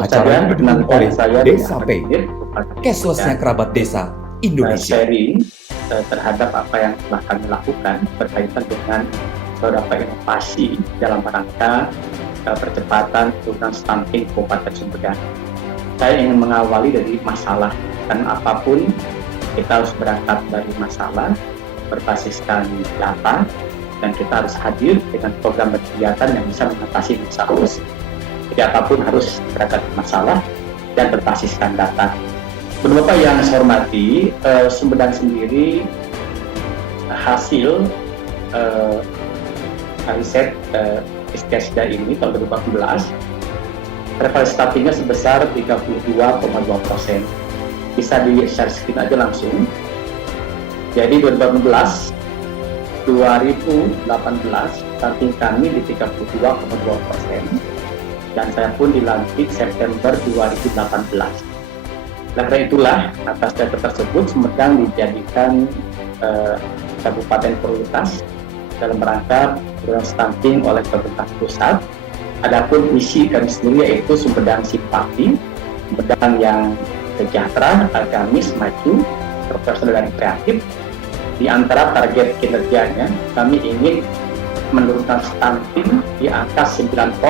Acara ini didukung oleh Desa Pay, cashlessnya dan kerabat desa Indonesia. sharing terhadap apa yang telah kami lakukan berkaitan dengan beberapa inovasi dalam rangka percepatan penurunan stunting Kabupaten Sumedang. Saya ingin mengawali dari masalah, dan apapun kita harus berangkat dari masalah berbasiskan data, dan kita harus hadir dengan program dan kegiatan yang bisa mengatasi masalah. Jadi apapun harus berangkat dari masalah dan berbasiskan data. Bapak yang saya hormati, Sumedang sendiri hasil riset SKSDA ini tahun 2014 prevalensi stuntingnya sebesar 32,2%. Bisa di-share screen aja langsung. Jadi 2018 stunting kami di 32,2%, dan saya pun dilantik September 2018. Karena itulah atas data tersebut Sumedang dijadikan kabupaten prioritas dalam rangka penurunan stunting oleh pemerintah pusat. Adapun misi kami sendiri yaitu Sumedang Simpati, Sumedang yang sejahtera, agamis, maju, profesional dan kreatif. Di antara target kinerjanya, kami ingin menurunkan stunting di angka 9%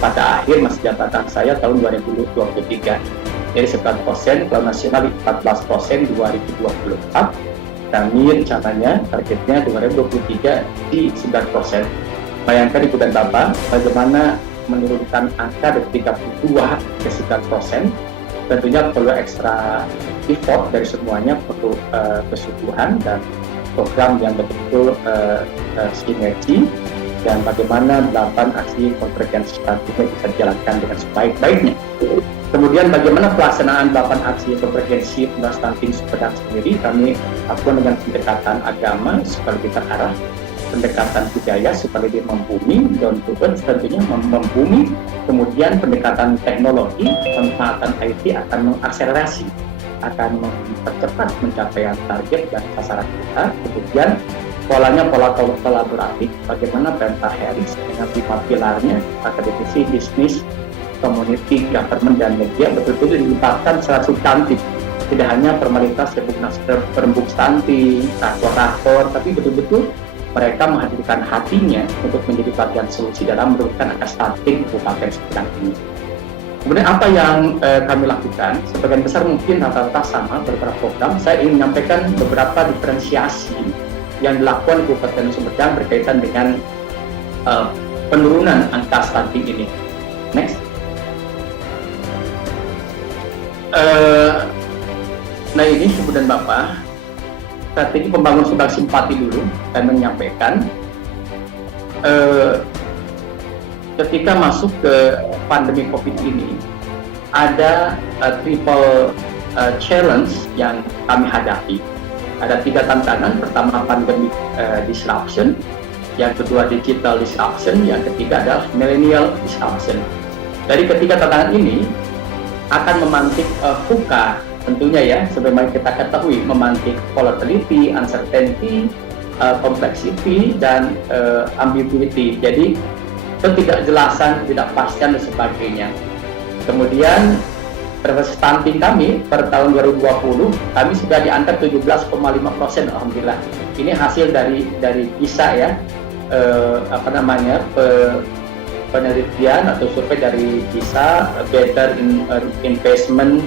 pada akhir masa jabatan saya tahun 2023. Jadi 9%, kalau nasional 14% 2024. Kami rencananya targetnya 2023 di 9%. Bayangkan Ibu dan Bapak, bagaimana menurunkan angka dari 32 ke 9%. Tentunya perlu ekstra effort dari semuanya, perlu kesungguhan dan program yang betul-betul sinergi, dan bagaimana 8 aksi konvergensi stunting bisa dijalankan dengan sebaik-baiknya. Kemudian bagaimana pelaksanaan 8 aksi konvergensi penurunan stunting Sumedang sendiri kami lakukan dengan pendekatan agama supaya lebih terarah, pendekatan budaya supaya lebih membumi, down to earth tentunya membumi, kemudian pendekatan teknologi, pemanfaatan IT akan mengakselerasi, akan mempercepat pencapaian target dan sasaran kita. Kemudian polanya pola kolaboratif, bagaimana Pemta Harris dengan 5 pilarnya, akademisi, bisnis, community, government, dan media betul-betul dilibatkan secara substantif. Tidak hanya pemerintah berembuk stunting, rakor-rakor, tapi betul-betul mereka menghadirkan hatinya untuk menjadi bagian solusi dalam menurunkan angka stunting Kabupaten Sumedang ini. Kemudian apa yang kami lakukan, sebagian besar mungkin rata-rata sama beberapa program. Saya ingin menyampaikan beberapa diferensiasi yang dilakukan Kabupaten Sumedang berkaitan dengan penurunan angka stunting ini. Next. Nah ini Ibu dan Bapak, strategi pembangunan Sumedang Simpati dulu dan menyampaikan ketika masuk ke pandemi COVID ini ada triple challenge yang kami hadapi. Ada 3 tantangan. Pertama pandemic disruption, yang kedua digital disruption, yang ketiga adalah millennial disruption. Dari ketiga tantangan ini akan memantik VUCA tentunya ya, sebagaimana kita ketahui, memantik volatility, uncertainty, complexity, dan ambiguity. Jadi ketidakjelasan, ketidakpastian dan sebagainya. Kemudian stunting kami per tahun 2020 kami sudah di angka 17,5%, alhamdulillah. Ini hasil dari PISA ya, penelitian atau survei dari PISA, Better Investment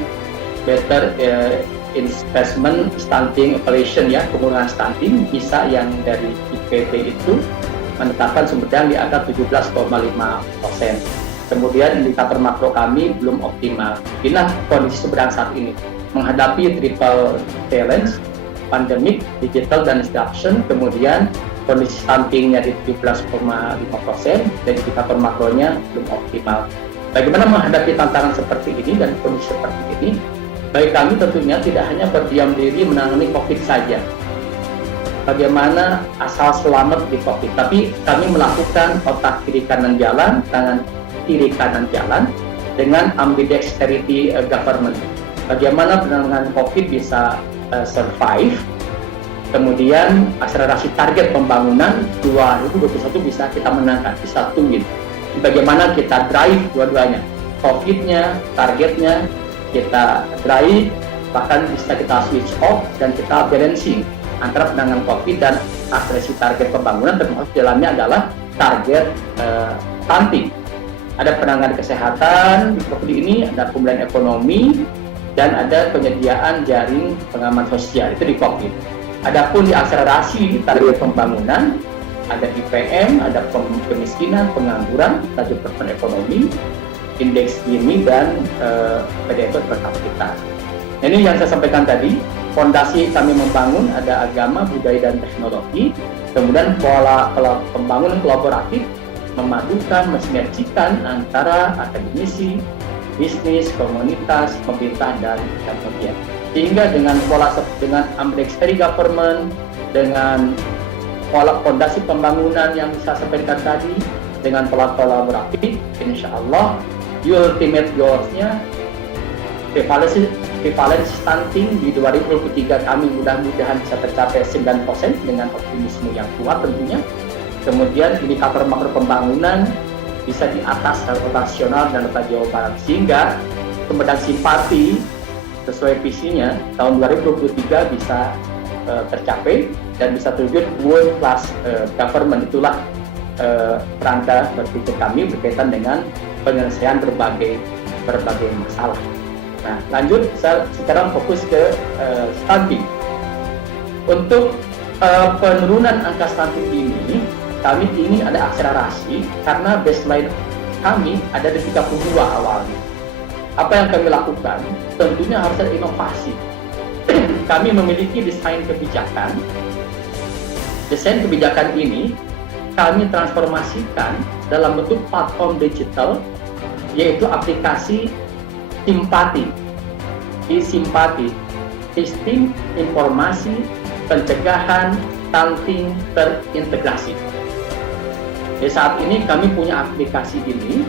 Stunting Evaluation ya, penurunan stunting PISA yang dari IPB itu menetapkan Sumedang di angka 17,5%. Kemudian indikator makro kami belum optimal. Inilah kondisi Sumedang saat ini, menghadapi triple challenge, pandemic, digital, dan disruption. Kemudian kondisi stuntingnya di 17,5%, dan indikator makronya belum optimal. Bagaimana menghadapi tantangan seperti ini dan kondisi seperti ini? Bagi kami tentunya tidak hanya berdiam diri menangani COVID saja. Bagaimana asal selamat di COVID, tapi kami melakukan otak kiri kanan jalan, tangan kiri kanan jalan dengan ambidexterity government. Bagaimana penanganan COVID bisa survive, kemudian akselerasi target pembangunan 2021 bisa kita menangkan, bisa tungguin. Bagaimana kita drive dua-duanya, COVID-nya, targetnya kita drive, bahkan bisa kita switch off dan kita balancing antara penanganan COVID dan aksesi target pembangunan, termasuk dalamnya adalah target stunting. Ada penanganan kesehatan di COVID ini, ada pemulihan ekonomi, dan ada penyediaan jaring pengaman sosial, itu di COVID. Adapun di akselerasi target pembangunan, ada IPM, ada kemiskinan, pengangguran, laju pertumbuhan ekonomi, indeks Gini, dan PDB per kapita. Ini yang saya sampaikan tadi. Fondasi kami membangun ada agama, budaya, dan teknologi. Kemudian pola pembangunan kolaboratif memadukan, mensinergikan antara akademisi, bisnis, komunitas, pemerintah, dan media. Sehingga dengan ambidextrous government, dengan pola fondasi pembangunan yang saya sampaikan tadi, dengan pola kolaboratif, insya Allah ultimate goals-nya prevalence stunting di 2023 kami mudah-mudahan bisa tercapai 9% dengan optimisme yang kuat tentunya. Kemudian indikator makro pembangunan bisa di atas rata nasional dan rata Jawa Barat, sehingga kemudian simpati sesuai visinya tahun 2023 bisa tercapai dan bisa terwujud world class government. Itulah kerangka berpikir kami berkaitan dengan penyelesaian berbagai masalah. Nah, lanjut, saya sekarang fokus ke stunting. Untuk penurunan angka stunting ini, kami ingin ada akselerasi karena baseline kami ada di 32 awalnya. Apa yang kami lakukan? Tentunya harus ada inovasi. Kami memiliki desain kebijakan. Desain kebijakan ini kami transformasikan dalam bentuk platform digital, yaitu aplikasi Simpati. Di Simpati, sistem informasi pencegahan stunting terintegrasi. Di saat ini kami punya aplikasi ini,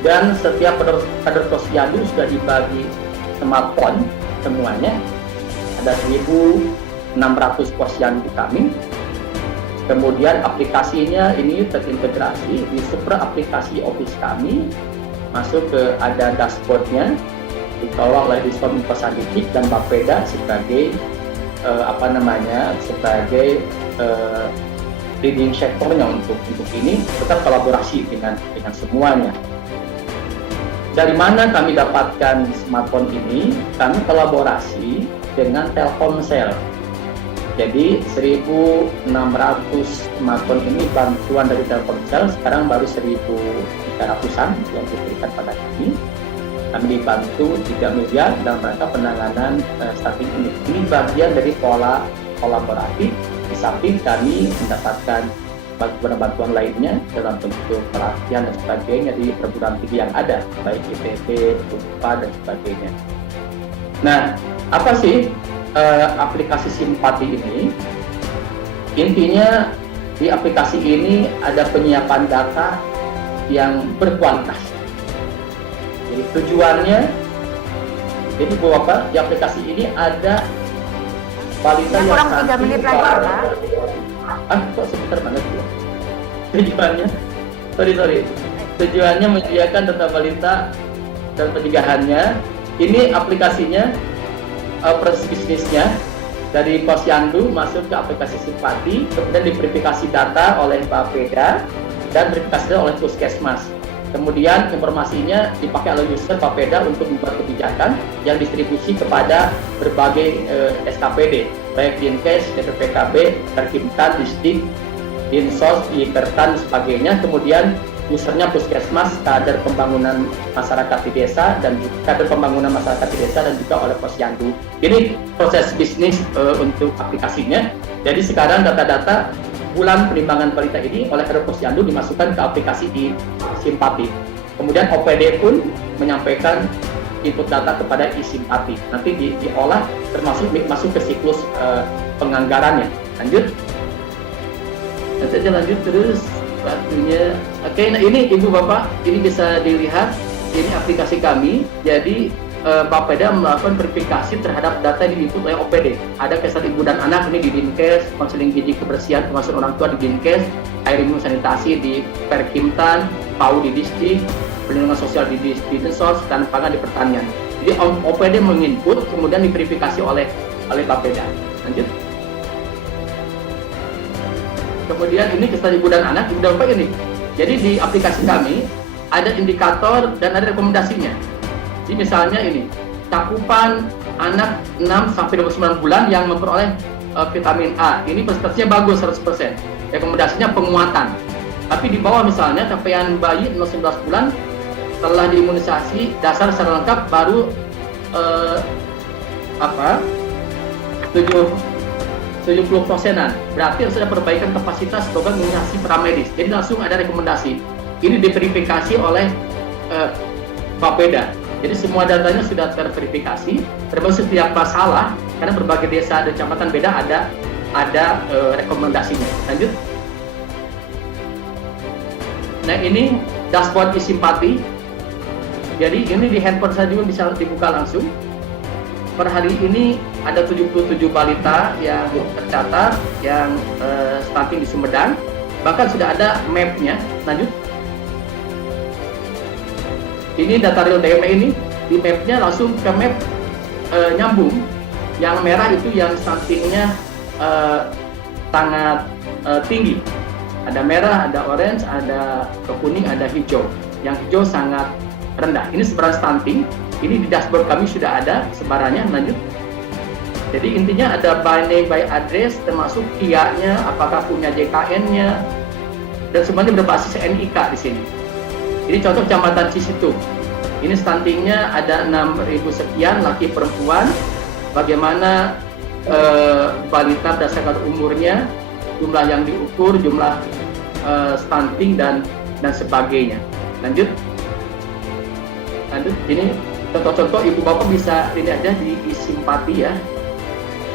dan setiap kader posyandu sudah dibagi smartphone semuanya. Ada 1.600 posyandu kami. Kemudian aplikasinya ini terintegrasi di super aplikasi Office kami, masuk ke ada dashboardnya, dikelola oleh Dispom Infosanditik dan Bapeda sebagai sebagai leading sektornya untuk ini. Tetap kolaborasi dengan semuanya. Dari mana kami dapatkan smartphone ini? Kami kolaborasi dengan Telkomsel. Jadi 1.600 smartphone ini bantuan dari Telkomsel, sekarang baru 1.300-an yang diberikan pada kami. Kami dibantu 3 miliar dalam rangka penanganan stunting ini. Ini bagian dari pola kolaboratif. Di samping kami mendapatkan bantuan lainnya dalam bentuk pelatihan dan sebagainya di perguruan tinggi yang ada, baik ITB, UNPAD, dan sebagainya. Nah, apa sih aplikasi Simpati ini? Intinya di aplikasi ini ada penyiapan data yang berkualitas. Jadi tujuannya, jadi Bapak, di aplikasi ini ada balita yang kurang 3 menit lagi, Pak. Kok sebentar banget ya? Tujuannya, tujuannya menyediakan data balita dan pencegahannya. Ini aplikasinya, proses bisnisnya dari posyandu masuk ke aplikasi Simpati, kemudian diverifikasi data oleh Bapeda dan verifikasi oleh Puskesmas. Kemudian informasinya dipakai oleh user Bapeda untuk membuat kebijakan yang distribusi kepada berbagai SKPD, baik Dinkes, DPPKB, Perkimtan, Disdik, Dinsos, Ikertan, sebagainya. Kemudian usernya Puskesmas, kader pembangunan masyarakat di desa, dan kader pembangunan masyarakat di desa, dan juga oleh posyandu. Ini proses bisnis untuk aplikasinya. Jadi sekarang data-data bulan penimbangan balita ini oleh kader posyandu dimasukkan ke aplikasi di Simpati. Kemudian OPD pun menyampaikan input data kepada Simpati. Nanti diolah termasuk masuk ke siklus penganggarannya. Lanjut. Nanti aja lanjut terus. Waktunya. Oke, nah ini Ibu Bapak, ini bisa dilihat, ini aplikasi kami. Jadi Bapeda melakukan verifikasi terhadap data yang diinput oleh OPD. Ada kesehatan ibu dan anak ini di Dinkes, konseling gizi kebersihan pengasuhan orang tua di Dinkes, air minum sanitasi di Perkimtan, PAU di Disdik, perlindungan sosial di Dinsos dan pangan di pertanian. Jadi OPD menginput, kemudian diverifikasi oleh Bapeda. Lanjut. Kemudian ini kesetaraan ibu dan anak, ibu dan bapak ini. Jadi di aplikasi kami ada indikator dan ada rekomendasinya. Jadi misalnya ini, cakupan anak 6 sampai 29 bulan yang memperoleh vitamin A. Ini presentasinya bagus 100%. Rekomendasinya penguatan. Tapi di bawah misalnya capaian bayi 0-11 bulan setelah diimunisasi dasar secara lengkap baru 70%-an. Berarti harus ada perbaikan kapasitas program imunisasi pramedis. Jadi langsung ada rekomendasi. Ini diverifikasi oleh Bapeda. Jadi semua datanya sudah terverifikasi. Termasuk setiap masalah karena berbagai desa dan kecamatan beda ada rekomendasinya. Lanjut. Nah ini dashboard e-simpati. Jadi ini di handphone saya juga bisa dibuka langsung. Per hari ini ada 77 balita yang tercatat yang stunting di Sumedang. Bahkan sudah ada map-nya. Lanjut. Ini data real time ini di map-nya langsung ke map nyambung. Yang merah itu yang stuntingnya sangat tinggi. Ada merah, ada orange, ada kuning, ada hijau. Yang hijau sangat rendah. Ini sebaran stunting. Ini di dashboard kami sudah ada sebarannya. Lanjut. Jadi intinya ada by name, by address, termasuk KIA-nya, apakah punya JKN-nya, dan semuanya berbasis NIK di sini. Ini contoh kecamatan Cisitung. Ini stuntingnya ada 6.000 sekian, laki perempuan. Bagaimana balita berdasarkan umurnya, jumlah yang diukur, jumlah stunting dan sebagainya. Lanjut. Ini contoh-contoh ibu bapak bisa ini aja di e-simpati ya,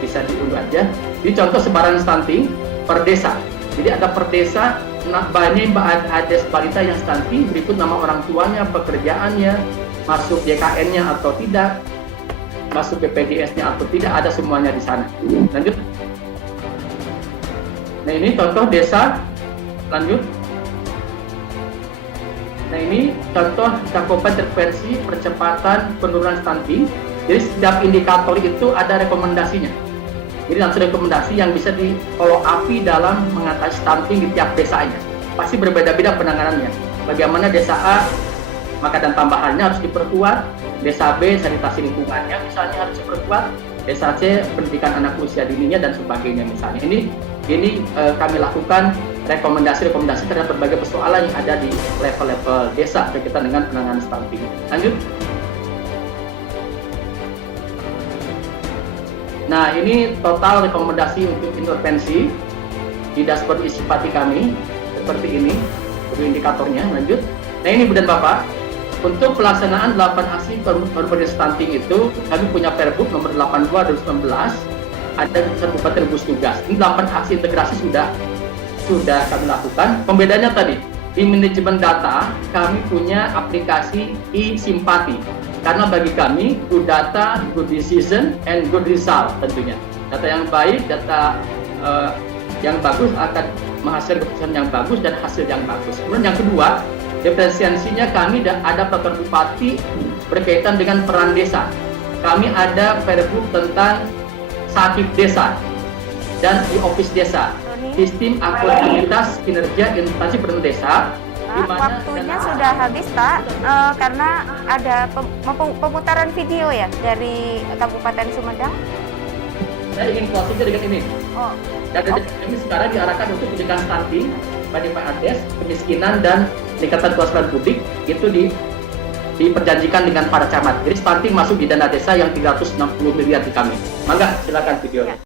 bisa diunduh aja. Ini contoh sebaran stunting per desa. Jadi ada per desa banyak ada balita yang stunting, berikut nama orang tuanya, pekerjaannya, masuk JKN-nya atau tidak, masuk BPJS-nya atau tidak, ada semuanya di sana. Lanjut. Nah ini contoh desa. Lanjut. Nah ini contoh cakupan intervensi percepatan penurunan stunting. Jadi setiap indikator itu ada rekomendasinya. Jadi langsung rekomendasi yang bisa di follow up dalam mengatasi stunting di tiap desanya. Pasti berbeda-beda penanganannya. Bagaimana desa A makanan tambahannya harus diperkuat, desa B sanitasi lingkungannya misalnya harus diperkuat, desa C pendidikan anak usia dininya dan sebagainya misalnya. Ini kami lakukan rekomendasi-rekomendasi terhadap berbagai persoalan yang ada di level-level desa berkaitan dengan penanganan stunting. Lanjut. Nah, ini total rekomendasi untuk intervensi di dashboard e-simpati kami seperti ini, indikatornya. Lanjut. Nah, ini Bu dan Bapak, untuk pelaksanaan 8 aksi perbedaan stunting itu kami punya Pergub nomor 82 2019, ada kabupaten gugus tugas. Ini 8 aksi integrasi sudah kami lakukan. Pembedanya tadi di manajemen data kami punya aplikasi e-simpati. Karena bagi kami, good data, good decision, and good result tentunya. Data yang baik, data yang bagus akan menghasilkan keputusan yang bagus dan hasil yang bagus. Kemudian yang kedua, diferensiasinya kami ada peraturan bupati berkaitan dengan peran desa. Kami ada Pergub tentang Satip Desa dan di Office Desa. Sistem akuntabilitas kinerja instansi pemerintah desa. Waktunya sudah habis Pak, karena ada pemutaran video ya dari Kabupaten Sumedang. Saya ingin closing dengan ini. Oh. Dan kami sekarang diarahkan untuk pencegahan stunting, Pak Ades, kemiskinan dan peningkatan kewaspadaan publik itu diperjanjikan dengan para camat. Jadi stunting masuk di dana desa yang 360 miliar di kami. Mangga silakan videonya. Ya.